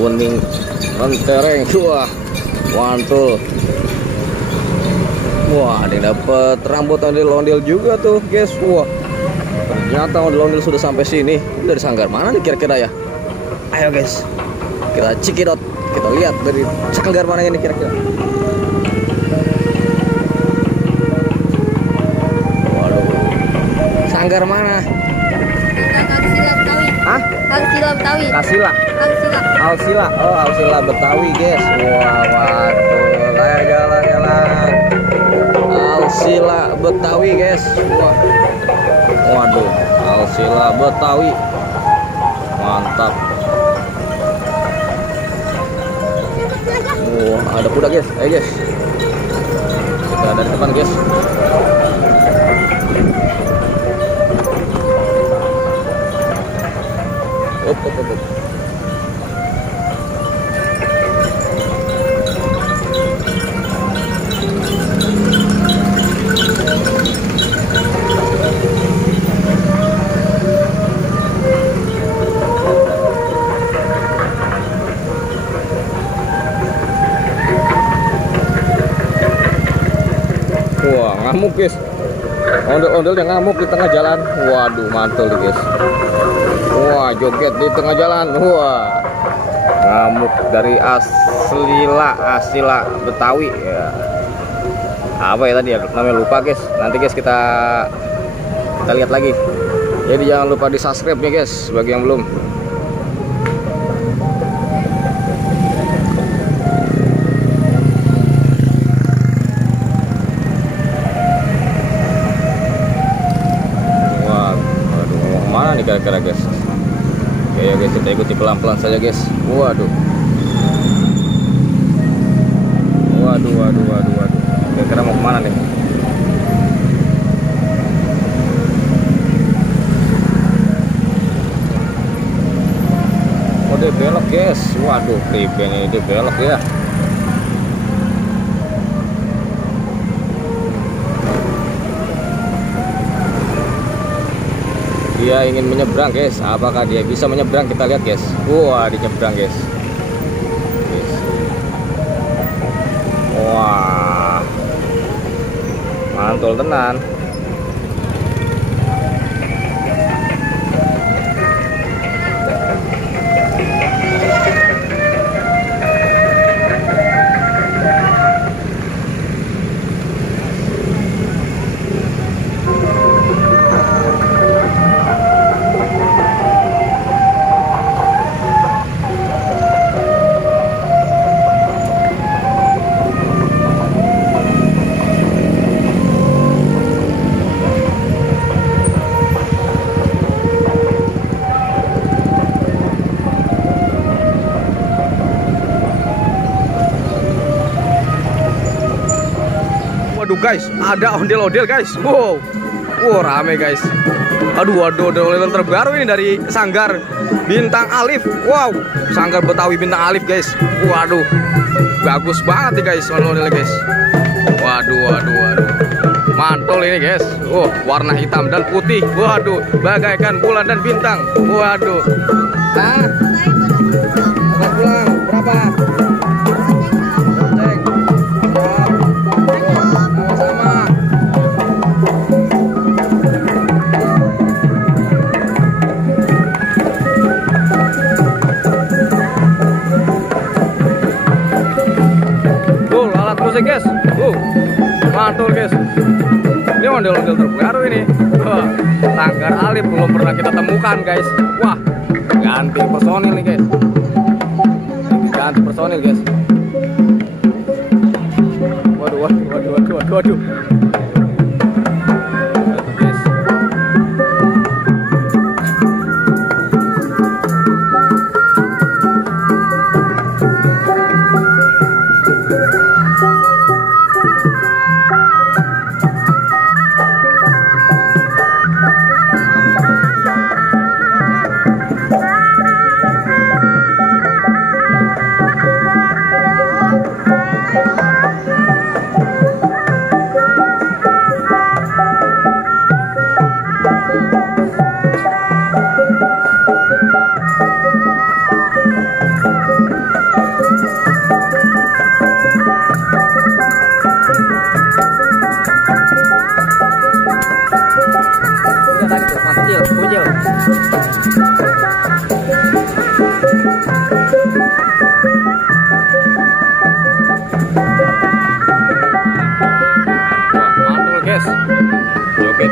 kuning mentereng, wah mantul. Wah, ada dapat rambut ondel-ondel juga tuh guys. Wah, ternyata ondel-ondel sudah sampai sini. Dari sanggar mana nih kira-kira ya? Ayo guys, kita cekidot, kita lihat dari sanggar mana ini kira-kira. Waduh, sanggar mana? Hah? Alsila Betawi. Kasila. Alsila. Oh, Alsila Betawi, guys. Wah, waduh. Ayo jalan-jalan. Alsila Betawi, guys. Wah. Waduh, Alsila Betawi. Mantap. Wah, ada kuda, guys. Ayo, guys. Kita dari depan, guys. Up. Wah, ngamuk guys. Ondel-ondel yang ngamuk di tengah jalan. Waduh, mantul nih guys. Wah, joget di tengah jalan. Wah, ngamuk dari Asila Betawi ya. Apa ya tadi ya, namanya lupa guys. Nanti guys kita lihat lagi. Jadi jangan lupa di subscribe nya guys bagi yang belum. Mana nih kira-kira guys? Oke ya guys, kita ikuti pelan-pelan saja guys. Waduh. Kira-kira mau kemana nih? Oh, dia belok guys. Waduh, TB-nya dia belok ya. Dia ingin menyeberang guys. Apakah dia bisa menyeberang? Kita lihat guys. Wah, dia nyeberang guys. Wah, mantul tenan. Waduh guys, ada ondel-ondel guys. Wow, rame guys. Aduh, ondel-ondel terbaru ini dari sanggar Bintang Alif. Wow, sanggar Betawi Bintang Alif guys. Waduh, bagus banget nih guys ondel-ondel guys. Waduh, mantul ini guys. Warna hitam dan putih. Waduh, bagaikan bulan dan bintang. Waduh. Hah? Akan pulang berapa? Guys, mantul guys. Ini ondel-ondel terbaru ini. Sanggar Alif belum pernah kita temukan guys. Wah, ganti personil nih guys. Ganti personil guys. Waduh.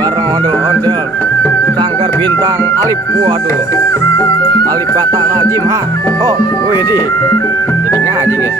bareng ondel-ondel Sanggar Bintang Alif. Waduh, Alif Batak Najim ha. Oh, wih jadi ngaji guys.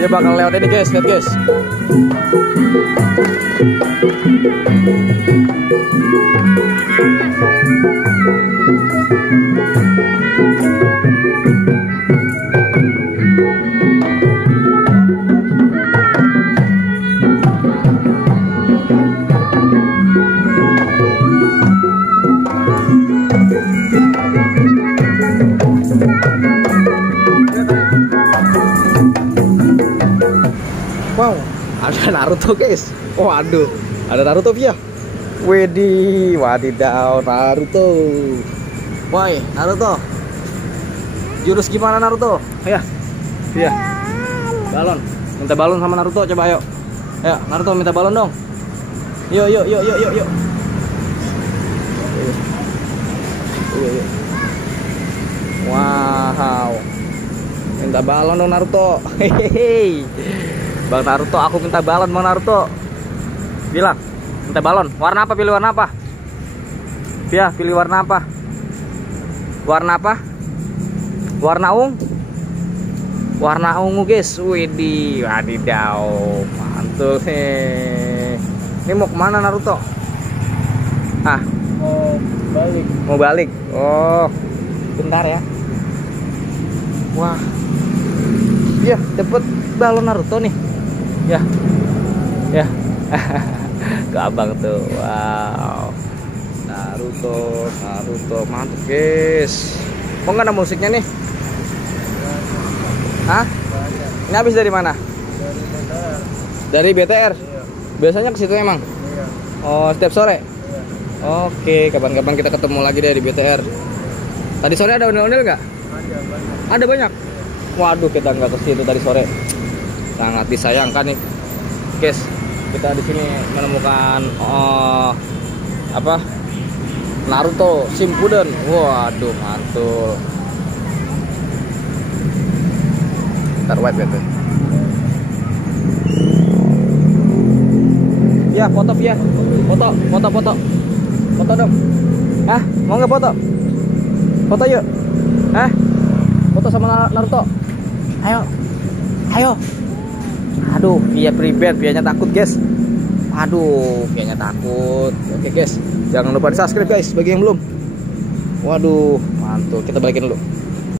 Dia bakal lewat ini guys, lihat guys. Wow, ada Naruto guys. Oh aduh, ada Naruto via. Wedi, wadidaw Naruto. Woi, Naruto. Jurus gimana Naruto? Ya, iya. Balon. Minta balon sama Naruto coba ayo. Ya, Naruto minta balon dong. Yuk. Yuk. Wow. Minta balon dong Naruto. Hehehe. Bang Naruto, aku minta balon Bang Naruto. Bilang, minta balon. Warna apa? Pilih warna apa? Ya, pilih warna apa? Warna apa? Warna ungu. Warna ungu guys. Widih, wadidaw. Mantul nih. Ini mau kemana Naruto? Ah, mau balik. Oh, bentar ya. Wah. Iya, cepet balon Naruto nih. Ya. Ke abang tuh. Wow. Naruto, mantap guys. Kok nggak ada musiknya nih? Hah? Ini habis dari mana? Dari BTR. Iya. Biasanya ke situ emang? Iya. Oh, setiap sore? Iya. Oke, kapan-kapan kita ketemu lagi deh di BTR. Tadi sore ada ondel-ondel nggak? Ada banyak. Waduh, kita nggak ke situ tadi sore. Sangat disayangkan nih, guys. Kita di sini menemukan Naruto Shippuden. Waduh, mantul. Terwet gitu. Ya, foto ya. Foto dong. Hah? Mau nggak foto? Foto yuk. Hah? Foto sama Naruto. Ayo. Aduh, Pianya takut guys. Pianya takut. Oke guys, jangan lupa di subscribe guys bagi yang belum. Waduh, mantul. Kita balikin dulu.